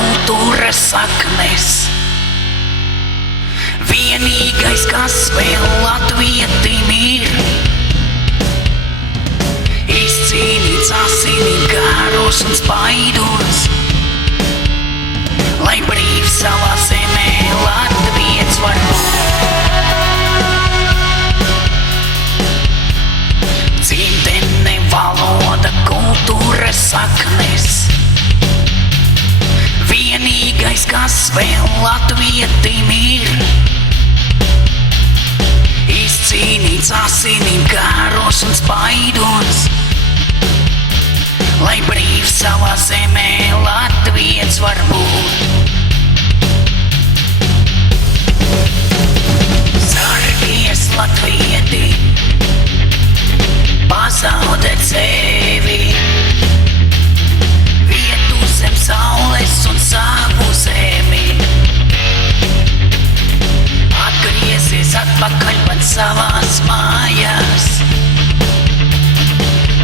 kultūras saknes. Vienīgais, kas vēl latvietim ir, izcīnīts asinīm kāros un spaidos, lai brīvs savā zemē latviets var būt. Dzimtene, valoda, kultūras saknes. Vienīgais, kas vēl latvietim ir, izcīnīts asinīm kāros un spaidos, lai brīvs savā zemē latviets var būt. Sargies, latvieti, pazaudēt sevi, vietu zem saules un savu zemi. Atgriezies atpakaļ pat savās mājās,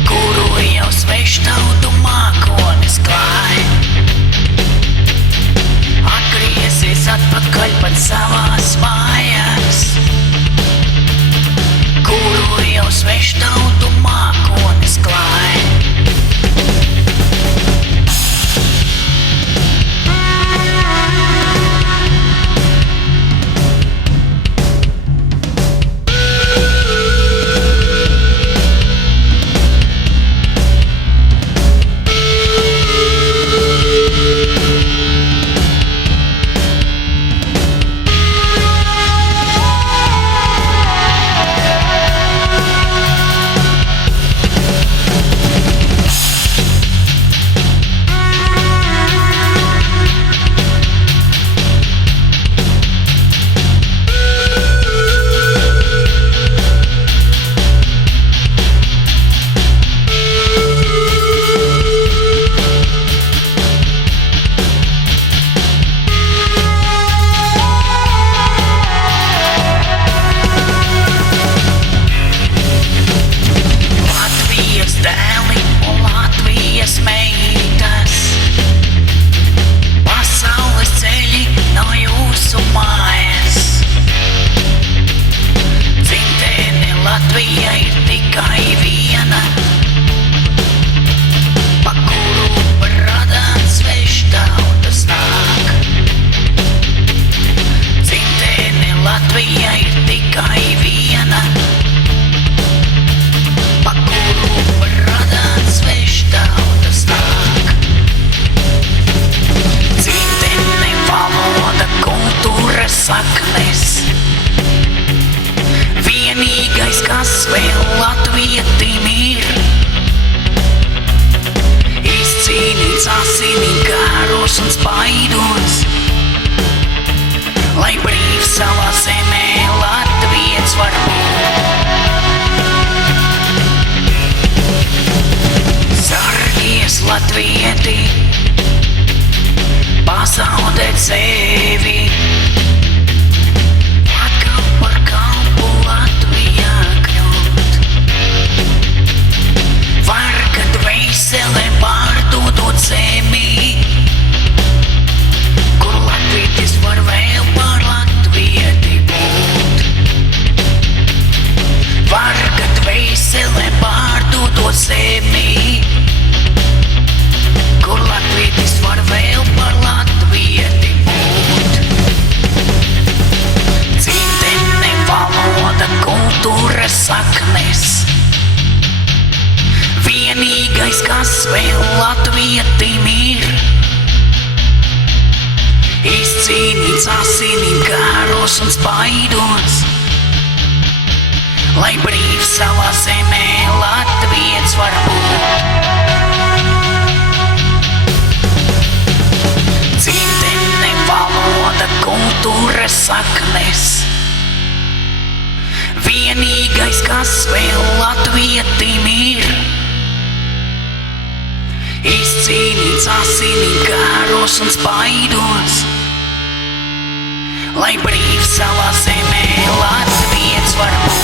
kuru jau sveštautu mākonis klāj. Atgriezies atpakaļ pat savās mājās, kuru jau sveštautu mākonis klāj. Latvija ir tikai viena, pa kuru radāts sveštautas nāk. Dzimtene Latvija ir tikai viena, pa kuru radāts sveštautas nāk. Dzimtene, valoda, kultūras saknes. Vienīgais, kas vēl latvietim ir, izcīnīts asinīm kāros un spaidos, lai brīvs savā zemē latviets var būt. Sargies, latvieti, pazaudēt sevi, pārdodot zemi, kur latvietis var vēl par latvieti būt. Varga dvēsele pārdodot zemi, kur latvietis var vēl par latvieti būt. Dzimtene, valoda, kultūras saknes. Vienīgais, kas vēl latvietim ir, izcīnīts asinīm kāros un spaidos, lai brīvs savā zemē latviets var būt. Dzimtene, valoda, kultūras saknes. Vienīgais, kas vēl latvietim ir, izcīnīts asinīm kāros un spaidos, lai brīvs savā zemē latviets var būt.